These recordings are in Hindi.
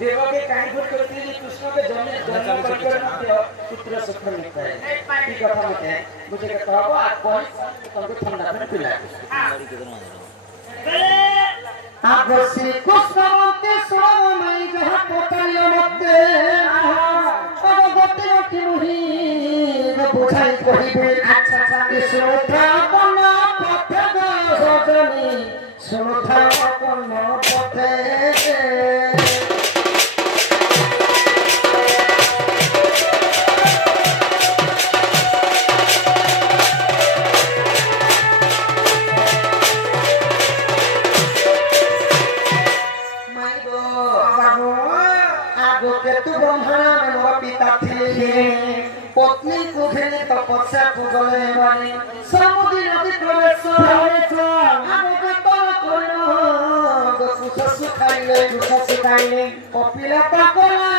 देवके काहे भूल करती है कृष्ण के जन्म करके पुत्र सुख मिलता है की कथा मते मुझे कहबो आ कोई तुमको ठंडा में पिला आग श्री कृष्ण मते सोम मई जहां पोतल मते आहा गोटे की मुही बुझाई कहिबे अच्छा कृष्ण बना पथ सजनी सुनथा अपन पथे पत्नी को घेरे तपस्या को गले वाली समुद्र नदी प्रवेश आगो तो कोनो कुछ सुखाइले कपिला पाकोला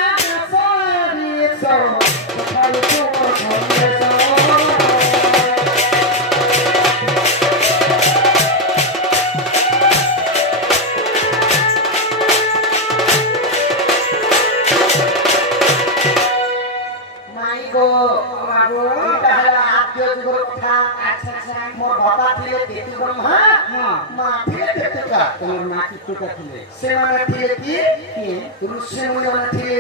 सारी सो सुखाइ तो मोर बाबा थिले केतु ब्रह्मा मां थिले केतुका तोर मां केतुका थिले से माने थिले की ऋषि मुनि माने थिले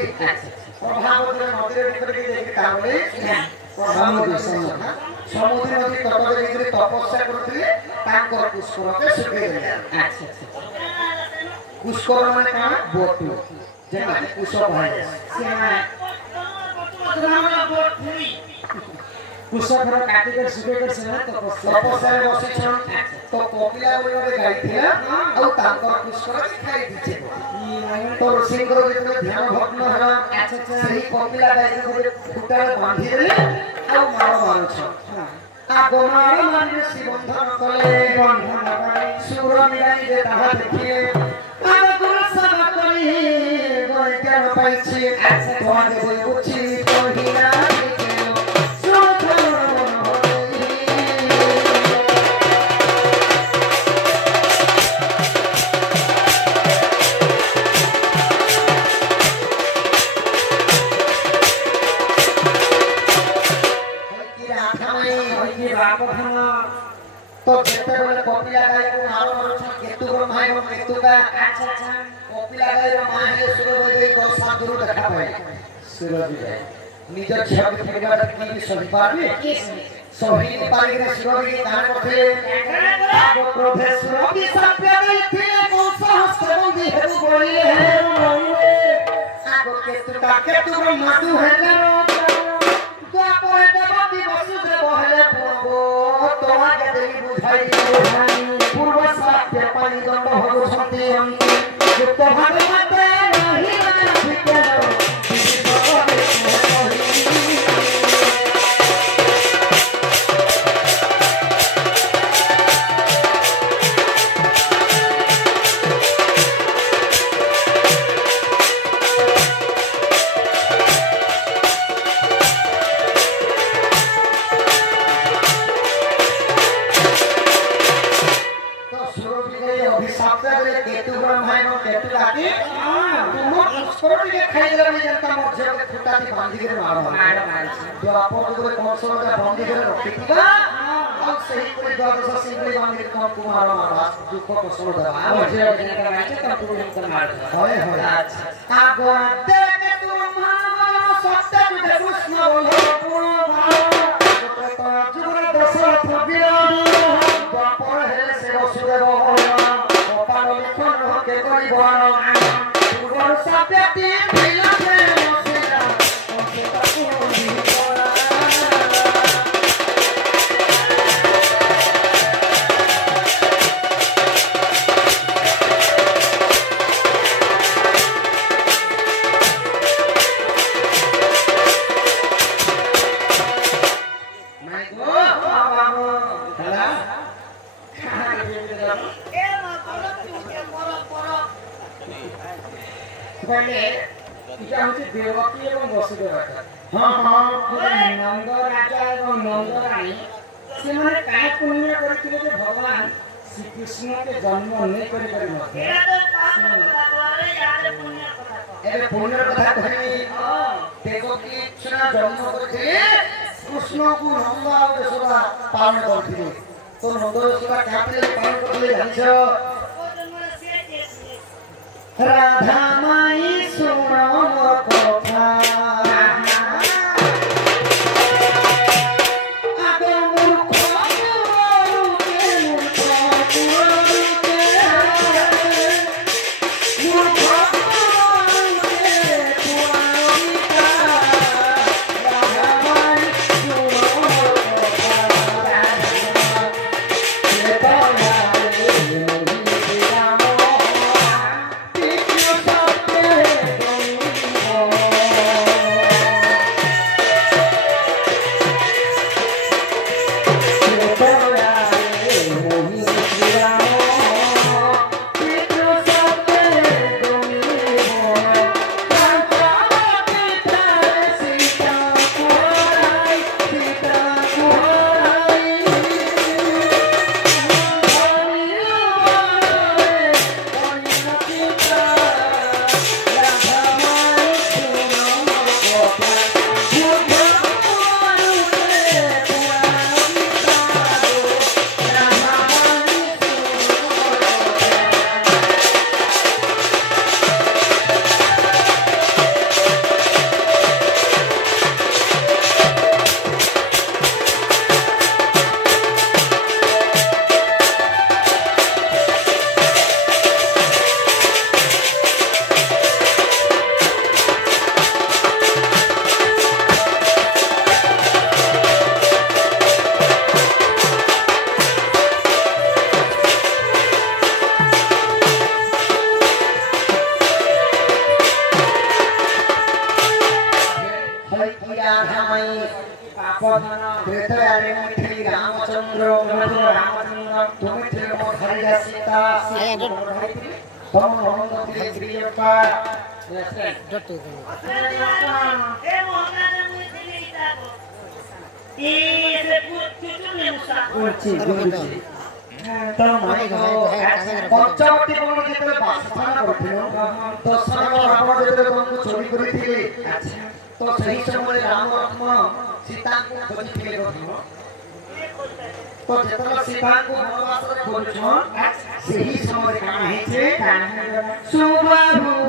प्रभावदरे नदीरे निकट के देखि कामले समुद्र नदी तटरे निकट तपस्या करथिले तांकर पुष्कर के सुखे देले पुष्कर माने का बोटु जेना पुष्प भाई से माने बोट थी पुष्पर काटी कर सुबे कर सेना तपस्या रे बसी छन तो कपिला बोले गाई थिला और तांकर पुष्पर खाई दिछे तो सिंगर जे ध्यान भग्न हला सही कपिला गाई को फुटा बांधी देले और मारो छ आ गोमार मान से बंधन कले सुर मिलाई जे ताहा देखिए आ गुरु सभा करी गोय ज्ञान पाइछे तो आगे बुझी कहिना तो जेते बेले कपिला गाय को मारो केतु ब्रह्मा एवं केतु का अच्छा कपिला गाय रो मां हे सुर होई तो साधु देखा पाए सुर जी निज छक फेगबाट की सही पारबे सही पारी रे सुर की दान करथे आगो क्रोधे सुर की सत्य रे थे कौन सहस्त्र बंदी हेतु बोले हे आगो केतु ब्रह्मा तू है जानो द्वापर देवती वसुदेव हेले पूर्व तो आगे देवी बुझाई पूर्व सत्य पानी दंड भगो सत्य युक्त भागवते नहीं ना विज्ञान बांधी के मारो जो आपन को कौशल का बांधी के रखिबा और सही कोई द्वादश सिंगली बांधी के को मारो दुख कौशल दा और जे का मैच त तू हम मार होय होय अच्छा आगो देखे तू मानो सत्य के कृष्ण बोले पूर्ण भाव जुगरे दशरथ बिरानी बापर हे से वसुदेव गोपाल लिखन के कोई बन पूर्व सत्य मिला देवकी एवं वसुदेव हां हां नंद राजा एवं नंद रानी से माने काय पुण्य करथिले जे भगवान श्री कृष्ण के जन्म नहीं करि पारि मते एरा तो पाप कथा करे यार पुण्य कथा को एबे पुण्य कथा कहनी देखो कि कृष्ण जन्म करथिले कृष्ण को नंद और यशोदा पालन करथिले तो नंद यशोदा कापले पालन करथिले जानिछो ओ जन्म से के राधा माई सुनो मोर कथा रामचंद्र तुम्हें थे मोर हरिया सीता तुम नंद थे प्रियका ए मोहना जन्म से नहीं था ये से कुछ नहीं मुसा तो पंचवटी कोन जेते बासस्थान करथिलो दशरथ रावण जेते तुमको चोरी करिथिले तो सही समय राम लक्ष्मण सीता को खोजिथिले करथिलो तो जेतला सीता को वनवास रे खोजछन सही समय काहे छे सुबाहु